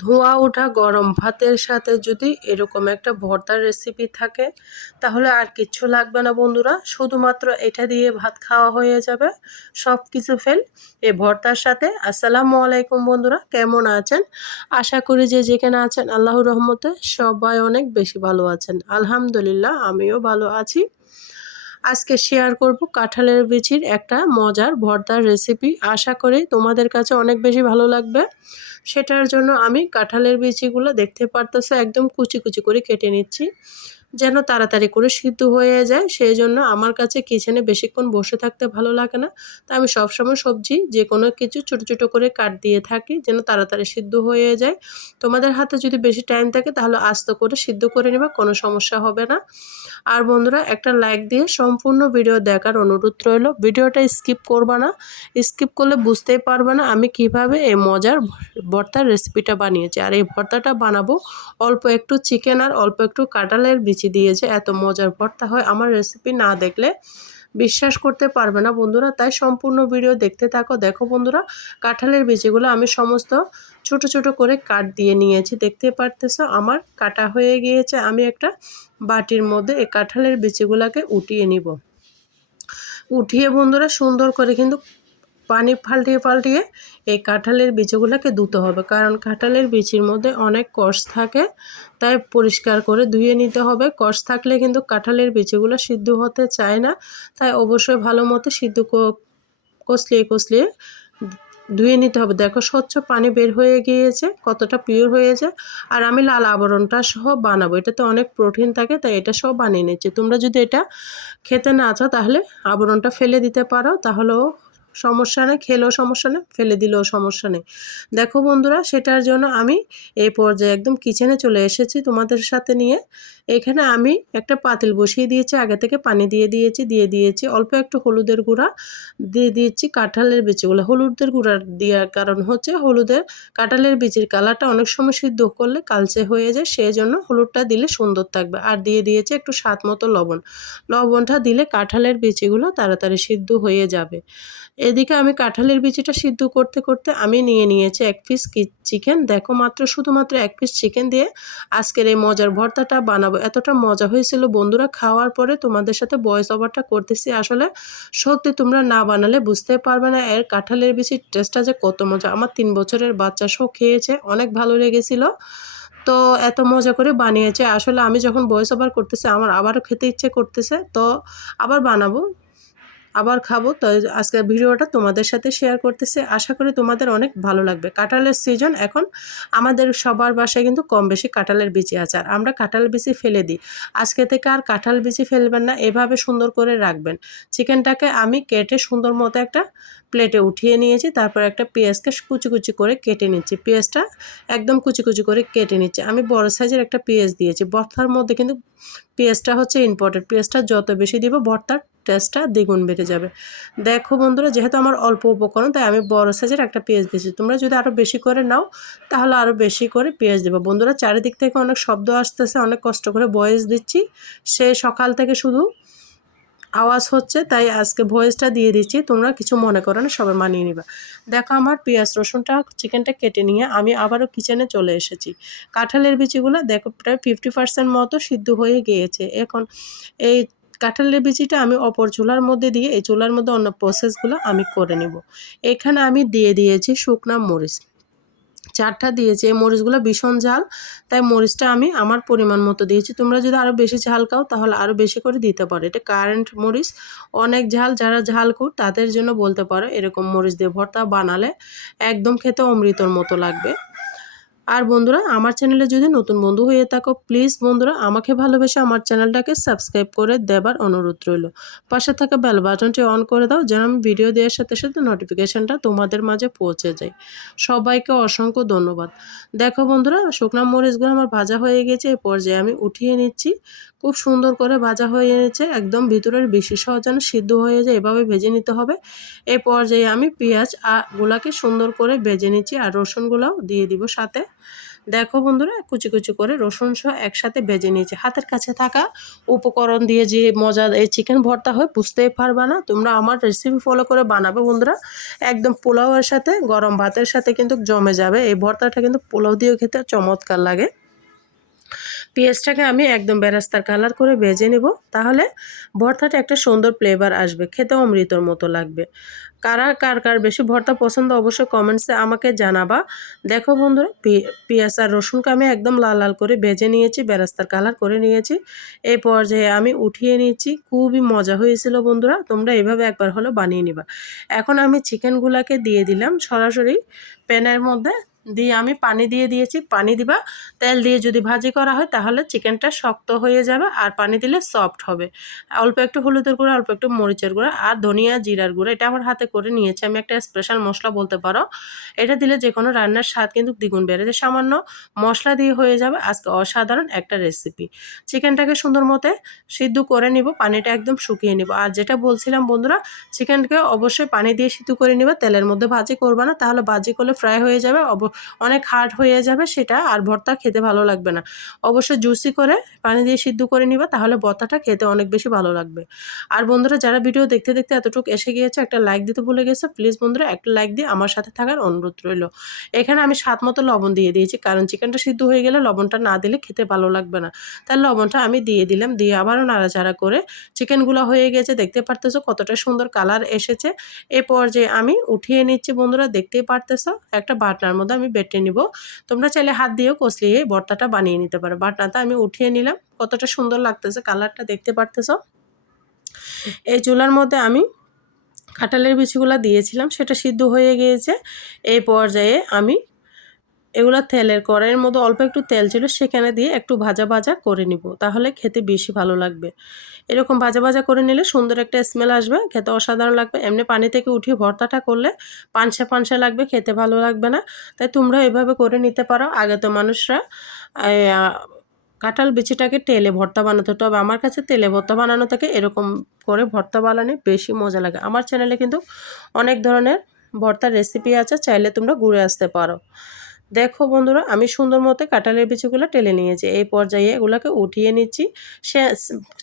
ধোঁয়া ওঠা গরম ভাতের সাথে যদি এরকম একটা ভর্তার রেসিপি থাকে তাহলে আর কিচ্ছু লাগবে না বন্ধুরা। শুধুমাত্র এটা দিয়ে ভাত খাওয়া হয়ে যাবে, সব কিছু ফেল এই ভর্তার সাথে। আসসালামু আলাইকুম বন্ধুরা, কেমন আছেন? আশা করি যে যেখানে আছেন আল্লাহর রহমতে সবাই অনেক বেশি ভালো আছেন। আলহামদুলিল্লাহ আমিও ভালো আছি। আজকে শেয়ার করব কাঁঠালের বিচির একটা মজার ভর্তার রেসিপি। আশা করি তোমাদের কাছে অনেক বেশি ভালো লাগবে। সেটার জন্য আমি কাঁঠালের বিচিগুলো দেখতে পারতেছো একদম কুচি কুচি করে কেটে নিচ্ছি, যেন তাড়াতাড়ি করে সিদ্ধ হয়ে যায়। সেই জন্য আমার কাছে কিচেনে বেশিক্ষণ বসে থাকতে ভালো লাগে না। তাই আমি সবসময় সবজি যে কোনো কিছু ছোটো ছোটো করে কাট দিয়ে থাকি, যেন তাড়াতাড়ি সিদ্ধ হয়ে যায়। তোমাদের হাতে যদি বেশি টাইম থাকে তাহলে আস্ত করে সিদ্ধ করে নেবে, কোনো সমস্যা হবে না। আর বন্ধুরা একটা লাইক দিয়ে সম্পূর্ণ ভিডিও দেখার অনুরোধ রইল। ভিডিওটা স্কিপ করবা না, স্কিপ করলে বুঝতেই পারবে না আমি কিভাবে এই মজার ভর্তার রেসিপিটা বানিয়েছি। আর এই ভর্তাটা বানাবো অল্প একটু চিকেন আর অল্প একটু কাঁঠালের বিচি দিয়েছে, এত মজার ভর্তা হয় আমার রেসিপি না দেখলে বিশ্বাস করতে পারবে না বন্ধুরা। তাই সম্পূর্ণ ভিডিও দেখতে থাকো। দেখো বন্ধুরা, কাঁঠালের বিচিগুলো আমি সমস্ত ছোট ছোট করে কাট দিয়ে নিয়েছি, দেখতে পারতেছো আমার কাটা হয়ে গিয়েছে। আমি একটা বাটির মধ্যে এই কাঁঠালের বিচিগুলোকে উঠিয়ে নিব। উঠিয়ে বন্ধুরা সুন্দর করে কিন্তু পানি পাল্টিয়ে পাল্টিয়ে এই কাঁঠালের বিচিগুলোকে ধুতে হবে, কারণ কাঁঠালের বিচির মধ্যে অনেক কষ থাকে। তাই পরিষ্কার করে ধুয়ে নিতে হবে। কষ থাকলে কিন্তু কাঁঠালের বিচিগুলো সিদ্ধ হতে চায় না। তাই অবশ্যই ভালো মতো সিদ্ধ কষলিয়ে কষলিয়ে ধুয়ে নিতে হবে। দেখো স্বচ্ছ পানি বের হয়ে গিয়েছে, কতটা পিওর হয়েছে। আর আমি লাল আবরণটা সহ বানাবো, এটাতে অনেক প্রোটিন থাকে, তাই এটা সহ বানিয়ে নিচ্ছি। তোমরা যদি এটা খেতে না চাও তাহলে আবরণটা ফেলে দিতে পারো, তাহলেও সমস্যা নেই, খেলেও সমস্যা নেই, ফেলে দিলেও সমস্যা নেই। দেখো বন্ধুরা, সেটার জন্য আমি এই পর্যায়ে একদম কিচেনে চলে এসেছি তোমাদের সাথে নিয়ে। এখানে আমি একটা পাতিল বসিয়ে দিয়েছি, আগে থেকে পানি দিয়ে দিয়েছি অল্প একটু হলুদের গুঁড়া, দিয়ে দিয়েছি কাঁঠালের বিচিগুলো। হলুদের গুঁড়া দেওয়ার কারণ হচ্ছে হলুদের কাঁঠালের বিচির কালারটা অনেক সময় সিদ্ধ করলে কালচে হয়ে যায়, সেই জন্য হলুদটা দিলে সুন্দর থাকবে। আর দিয়ে দিয়েছি একটু স্বাদ মতো লবণ। লবণটা দিলে কাঁঠালের বিচিগুলো তাড়াতাড়ি সিদ্ধ হয়ে যাবে। এদিকে আমি কাঁঠালের বিচিটা সিদ্ধ করতে করতে আমি নিয়ে নিয়েছি এক পিস চিকেন। দেখো মাত্র শুধুমাত্র এক পিস চিকেন দিয়ে আজকের এই মজার ভর্তাটা বানাবো। এতটা মজা হয়েছিল বন্ধুরা, খাওয়ার পরে তোমাদের সাথে ভয়েস ওভারটা করতেছি। আসলে সত্যি তোমরা না বানালে বুঝতে পারবে না এর কাঁঠালের বিচির টেস্টটা যে কত মজা। আমার 3 বছরের বাচ্চা সব খেয়েছে, অনেক ভালো লেগেছিল। তো এত মজা করে বানিয়েছে। আসলে আমি যখন ভয়েস ওভার করতেছি আমার আবারও খেতে ইচ্ছে করতেছে, তো আবার বানাবো, আবার খাবো। তো আজকের ভিডিওটা তোমাদের সাথে শেয়ার করতেছি, আশা করি তোমাদের অনেক ভালো লাগবে। কাঁঠালের সিজন এখন, আমাদের সবার বাসায় কিন্তু কম বেশি কাঁঠালের বিচি আছে, আর আমরা কাঁঠাল বিচি ফেলে দিই। আজকে থেকে আর কাঁঠাল বিচি ফেলবেন না, এভাবে সুন্দর করে রাখবেন। চিকেনটাকে আমি কেটে সুন্দর মতো একটা প্লেটে উঠিয়ে নিয়েছি, তারপর একটা পেঁয়াজকে কুচি কুচি করে কেটে নিচ্ছি। পেঁয়াজটা একদম কুচি কুচি করে কেটে নিচ্ছি। আমি বড় সাইজের একটা পেঁয়াজ দিয়েছি। ভর্তার মধ্যে কিন্তু পেঁয়াজটা হচ্ছে ইম্পর্টেন্ট, পেঁয়াজটা যত বেশি দিব ভর্তার টেস্টটা দ্বিগুণ বেড়ে যাবে। দেখো বন্ধুরা, যেহেতু আমার অল্প উপকরণ তাই আমি বড় সাইজের একটা পেঁয়াজ দিয়েছি। তোমরা যদি আরও বেশি করে নাও তাহলে আরও বেশি করে পেঁয়াজ দেবো। বন্ধুরা, চারিদিক থেকে অনেক শব্দ আসতেছে, অনেক কষ্ট করে ভয়েস দিচ্ছি। সে সকাল থেকে শুধু আওয়াজ হচ্ছে, তাই আজকে ভয়েসটা দিয়ে দিচ্ছি। তোমরা কিছু মনে করো না, সবাই মানিয়ে নিবা। দেখো আমার পেঁয়াজ রসুনটা চিকেনটা কেটে নিয়ে আমি আবারও কিচেনে চলে এসেছি। কাঁঠালের বিচিগুলো দেখো প্রায় 50% মতো সিদ্ধ হয়ে গিয়েছে। এখন এই কাঁঠালের বিচিটা আমি অপর চুলার মধ্যে দিয়ে এই চুলার মধ্যে অন্য প্রসেসগুলো আমি করে নিব। এখানে আমি দিয়ে দিয়েছি শুকনা মরিচ, 4টা দিয়েছি। এই মরিচগুলো ভীষণ ঝাল, তাই মরিচটা আমি আমার পরিমাণ মতো দিয়েছি। তোমরা যদি আরও বেশি ঝাল খাও তাহলে আরও বেশি করে দিতে পারো। এটা কারেন্ট মরিচ, অনেক ঝাল, যারা ঝাল খুঁট তাদের জন্য বলতে পারো এরকম মরিচ দিয়ে ভর্তা বানালে একদম খেতে অমৃতর মতো লাগবে। আর বন্ধুরা, আমার চ্যানেলে যদি নতুন বন্ধু হয়ে থাকো প্লিজ বন্ধুরা আমাকে ভালোবেসে আমার চ্যানেলটাকে সাবস্ক্রাইব করে দেবার অনুরোধ রইল। পাশে থাকা বেল বাটনটি অন করে দাও, যেন আমি ভিডিও দেওয়ার সাথে সাথে নোটিফিকেশনটা তোমাদের মাঝে পৌঁছে যায়। সবাইকে অসংখ্য ধন্যবাদ। দেখো বন্ধুরা, শুকনো মরিচগুলো আমার ভাজা হয়ে গেছে। এই পর্যায়ে আমি উঠিয়ে নিচ্ছি। খুব সুন্দর করে ভাজা হয়ে গেছে, একদম ভিতরের বেশি সহ যেন সিদ্ধ হয়ে যায় এভাবে ভেজে নিতে হবে। এই পর্যায়ে আমি পেঁয়াজ গুলাকে সুন্দর করে ভেজে নিচ্ছি, আর রসুনগুলোও দিয়ে দিব সাথে। দেখো বন্ধুরা, কুচি কুচি করে রসুন সহ একসাথে ভেজে নিয়েছি। হাতের কাছে থাকা উপকরণ দিয়ে যে মজা এই চিকেন ভর্তা হয় বুঝতেই পারবা না। তোমরা আমার রেসিপি ফলো করে বানাবে বন্ধুরা, একদম পোলাওয়ের সাথে গরম ভাতের সাথে কিন্তু জমে যাবে। এই ভর্তাটা কিন্তু পোলাও দিয়েও খেতে চমৎকার লাগে। পেঁয়াজটাকে আমি একদম বেরেস্তার কালার করে ভেজে নেব, তাহলে ভর্তাটা একটা সুন্দর ফ্লেভার আসবে, খেতেও অমৃতর মতো লাগবে। কার কার বেশি ভর্তা পছন্দ অবশ্যই কমেন্টসে আমাকে জানাবা। দেখো বন্ধুরা, পেঁয়াজ আর রসুনকে আমি একদম লাল লাল করে ভেজে নিয়েছি, বেরেস্তার কালার করে নিয়েছি। এই পর্যায়ে আমি উঠিয়ে নিয়েছি। খুবই মজা হয়েছিল বন্ধুরা, তোমরা এভাবে একবার হলেও বানিয়ে নিবা। এখন আমি চিকেনগুলোকে দিয়ে দিলাম সরাসরি প্যানের মধ্যে। দিয়ে আমি পানি দিয়ে দিয়েছি। পানি দিবা, তেল দিয়ে যদি ভাজি করা হয় তাহলে চিকেনটা শক্ত হয়ে যাবে, আর পানি দিলে সফট হবে। অল্প একটু হলুদের গুঁড়া, অল্প একটু মরিচের গুঁড়া আর ধনিয়া জিরার গুঁড়া, এটা আমার হাতে করে নিয়েছি আমি, একটা স্পেশাল মশলা বলতে পারো। এটা দিলে যে কোনো রান্নার স্বাদ কিন্তু দ্বিগুণ বেড়ে যায়। সামান্য মশলা দিয়ে হয়ে যাবে আজকে অসাধারণ একটা রেসিপি। চিকেনটাকে সুন্দর মতো সিদ্ধ করে নিব, পানিটা একদম শুকিয়ে নিব। আর যেটা বলছিলাম বন্ধুরা, চিকেনকে অবশ্যই পানি দিয়ে সিদ্ধ করে নিবা, তেলের মধ্যে ভাজি করবা না, তাহলে ভাজি করলে ফ্রাই হয়ে যাবে, অনেক হার্ড হয়ে যাবে সেটা, আর ভর্তা খেতে ভালো লাগবে না। অবশ্যই জুসি করে পানি দিয়ে সিদ্ধ করে নিবা, তাহলে ভর্তাটা খেতে অনেক বেশি ভালো লাগবে। আর বন্ধুরা, যারা ভিডিও দেখতে দেখতে এতটুকু এসে গিয়েছে, একটা লাইক দিতে ভুলে গেছে, প্লিজ বন্ধুরা একটা লাইক দিয়ে আমার সাথে থাকার অনুরোধ রইল। এখানে আমি স্বাদ মতো লবণ দিয়ে দিয়েছি, কারণ চিকেনটা সিদ্ধ হয়ে গেলে লবণটা না দিলে খেতে ভালো লাগবে না। তার লবণটা আমি দিয়ে দিলাম, দিয়ে আবারও নাড়াচাড়া করে চিকেনগুলো হয়ে গেছে। দেখতে পারতেছো কতটা সুন্দর কালার এসেছে। এই পর্যায়ে আমি উঠিয়ে নিচ্ছি বন্ধুরা, দেখতেই পারতেছো একটা বাটনার মধ্যে আমি বেটে নিব। তোমরা চাইলে হাত দিয়েও কষলিয়ে ভর্তাটা বানিয়ে নিতে পারো। বাটনাটা আমি উঠিয়ে নিলাম, কতটা সুন্দর লাগতেছে, কালারটা দেখতে পারতেছো। এই চুলার মধ্যে আমি কাঁঠালের বিচিগুলো দিয়েছিলাম, সেটা সিদ্ধ হয়ে গিয়েছে। এই পর্যায়ে আমি এগুলো তেলের কড়াইয়ের মধ্যে অল্প একটু তেল ছিল, সেখানে দিয়ে একটু ভাজা ভাজা করে নিব, তাহলে খেতে বেশি ভালো লাগবে। এরকম ভাজা ভাজা করে নিলে সুন্দর একটা স্মেল আসবে, খেতে অসাধারণ লাগবে। এমনি পানি থেকে উঠিয়ে ভর্তাটা করলে পানসা পানসা লাগবে, খেতে ভালো লাগবে না। তাই তোমরা এভাবে করে নিতে পারো। আগে তো মানুষরা কাঁঠাল বিচিটাকে তেলে ভর্তা বানাতে, তবে আমার কাছে তেলে ভর্তা বানানো থেকে এরকম করে ভর্তা বানানো বেশি মজা লাগে। আমার চ্যানেলে কিন্তু অনেক ধরনের ভর্তার রেসিপি আছে, চাইলে তোমরা ঘুরে আসতে পারো। দেখো বন্ধুরা, আমি সুন্দর মতো কাঁঠালের বিচিগুলো টেলে নিয়েছি। এই পর্যায়ে এগুলোকে উঠিয়ে নিচ্ছি, সে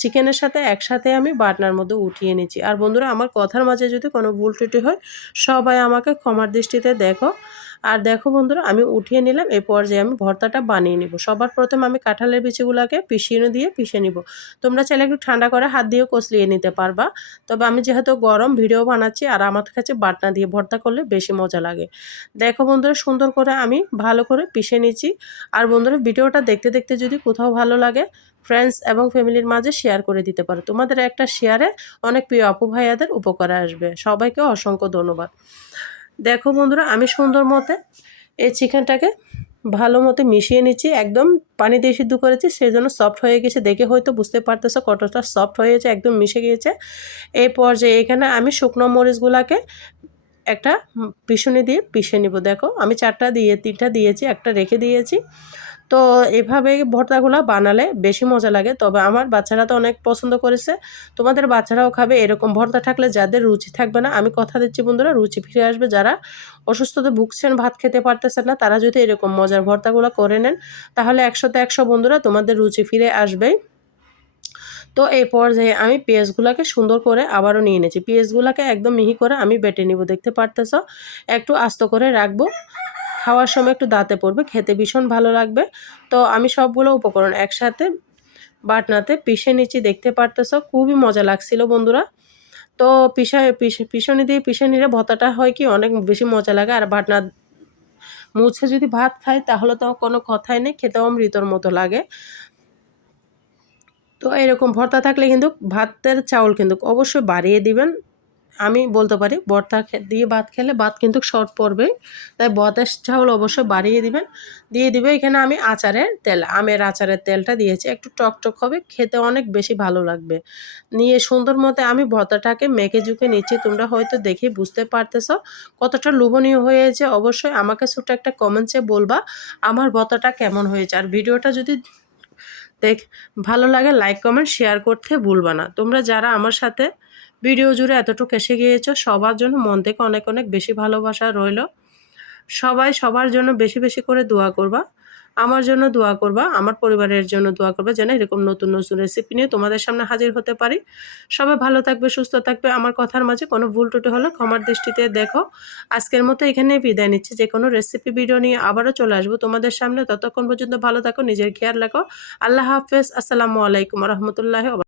চিকেনের সাথে একসাথে আমি বাটনার মধ্যে উঠিয়ে নিচ্ছি। আর বন্ধুরা, আমার কথার মাঝে যদি কোনো ভুল ত্রুটি হয় সবাই আমাকে ক্ষমার দৃষ্টিতে দেখো। আর দেখো বন্ধুরা, আমি উঠিয়ে নিলাম। এই পর্যায়ে আমি ভর্তাটা বানিয়ে নিব। সবার প্রথমে আমি কাঁঠালের বিচিগুলোকে পিষে নিব। তোমরা চাইলে একটু ঠান্ডা করে হাত দিয়েও কষলিয়ে নিতে পারবা, তবে আমি যেহেতু গরম ভিডিও বানাচ্ছি আর আমার কাছে বাটনা দিয়ে ভর্তা করলে বেশি মজা লাগে। দেখো বন্ধুরা, সুন্দর করে আমি ভালো করে পিষে নিচ্ছি। আর বন্ধুরা, ভিডিওটা দেখতে দেখতে যদি কোথাও ভালো লাগে, ফ্রেন্ডস এবং ফ্যামিলির মাঝে শেয়ার করে দিতে পারো। তোমাদের একটা শেয়ারে অনেক প্রিয় আপু ভাইয়াদের উপকারে আসবে। সবাইকে অসংখ্য ধন্যবাদ। দেখো বন্ধুরা, আমি সুন্দর মতে এই চিকেনটাকে ভালো মতো মিশিয়ে নিচ্ছি। একদম পানি দিয়ে সিদ্ধ করেছি, সেই জন্য সফট হয়ে গেছে। দেখে হয়তো বুঝতে পারতেছো কতটা সফট হয়েছে, একদম মিশে গিয়েছে। এই পর্যায়ে এখানে আমি শুকনো মরিচগুলাকে একটা পিষুনি দিয়ে পিষে নিব। দেখো আমি 3টা দিয়েছি, একটা রেখে দিয়েছি। তো এভাবে ভর্তাগুলো বানালে বেশি মজা লাগে, তবে আমার বাচ্চারা তো অনেক পছন্দ করেছে। তোমাদের বাচ্চারাও খাবে। এরকম ভর্তা থাকলে যাদের রুচি থাকবে না, আমি কথা দিচ্ছি বন্ধুরা, রুচি ফিরে আসবে। যারা অসুস্থতে ভুগছেন, ভাত খেতে পারতেছেন না, তারা যদি এরকম মজার ভর্তাগুলো করে নেন, তাহলে 100তে 100 বন্ধুরা তোমাদের রুচি ফিরে আসবেই। তো এই পর্যায়ে আমি পেঁয়াজগুলোকে সুন্দর করে আবারও নিয়ে নিয়েছি। পেঁয়াজগুলোকে একদম মিহি করে আমি বেটে নিব। দেখতে পারতেছো, একটু আস্ত করে রাখবো, খাওয়ার সময় একটু দাঁতে পড়বে, খেতে ভীষণ ভালো লাগবে। তো আমি সবগুলো উপকরণ একসাথে বাটনাতে পিষে নিচ্ছি। দেখতে পারতেছো খুবই মজা লাগছিল বন্ধুরা। তো পিষনি দিয়ে পিষে নিলে ভর্তাটা হয় কি অনেক বেশি মজা লাগে। আর বাটনা মুছে যদি ভাত খাই তাহলে তো কোনো কথাই নেই, খেতেও অমৃতর মতো লাগে। তো এরকম ভর্তা থাকলে কিন্তু ভাতের চাউল কিন্তু অবশ্যই বাড়িয়ে দিবেন। আমি বলতে পারি ভর্তা দিয়ে ভাত খেলে ভাত কিন্তু শর্ট পড়বে, তাই ভাতের চাউল অবশ্যই বাড়িয়ে দিবেন। দিয়ে দিবে এখানে আমি আমের আচারের তেলটা দিয়েছি, একটু টকটক হবে, খেতে অনেক বেশি ভালো লাগবে। নিয়ে সুন্দর মতো আমি ভর্তাটাকে মেখে ঝুঁকে নিচ্ছি। তোমরা হয়তো দেখে বুঝতে পারতেছো কতটা লোভনীয় হয়েছে। অবশ্যই আমাকে ছোট্ট একটা কমেন্টসে বলবা আমার ভর্তাটা কেমন হয়েছে। আর ভিডিওটা যদি ভালো লাগে লাইক কমেন্ট শেয়ার করতে ভুলবা না। তোমরা যারা আমার সাথে ভিডিও জুড়ে এতটুকু এসে গিয়েছো, সবার জন্য মন থেকে অনেক অনেক বেশি ভালোবাসা রইল। সবাই সবার জন্য বেশি বেশি করে দোয়া করবা। আমার জন্য দোয়া করবা, আমার পরিবারের জন্য দোয়া করবা যেন এরকম নতুন নতুন রেসিপি নিয়ে তোমাদের সামনে হাজির হতে পারি। সবাই ভালো থাকবে, সুস্থ থাকবে। আমার কথার মাঝে কোনো ভুল ত্রুটি হলে ক্ষমার দৃষ্টিতে দেখো। আজকের মতো এখানেই বিদায় নিচ্ছি। যে কোনো রেসিপি ভিডিও নিয়ে আবারও চলে আসবো তোমাদের সামনে। ততক্ষণ পর্যন্ত ভালো থাকো, নিজের খেয়াল রাখো। আল্লাহ হাফেজ। আসসালামু আলাইকুম ওয়া রাহমাতুল্লাহি ওয়া বারাকাতুহু।